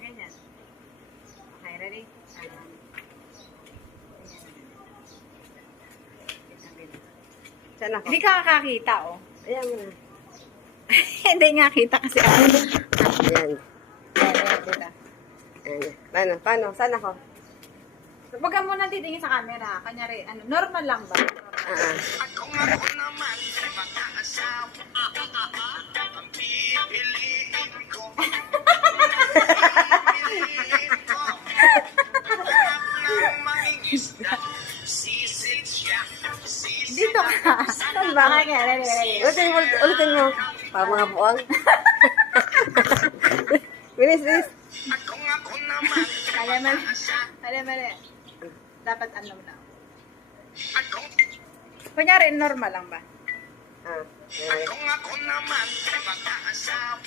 ganyan. Okay, ready? Saan ako? Hindi ka kakakita, oh. Ayan mo na. Hindi nga kita kasi ako. Ayan. Ayan, dito. Ayan. Paano? Saan ako? Huwag ka muna titingin sa camera. Kanyari, normal lang ba? Kung ako naman ay mag-aasawa, ang pipiliin ko. Pipiliin ko. Hanap ng mangingisda, sisig siya, sisig. Dito ka. Saan ba? Kaya, ready. Ulitin mo. Para mga buwang. Bilis. At kung ako naman ay mag-aasawa, Mali. Dapat ano na. at kung Kunyari, normal lang ba? Ah. At kung ako naman ay mag-aasawa,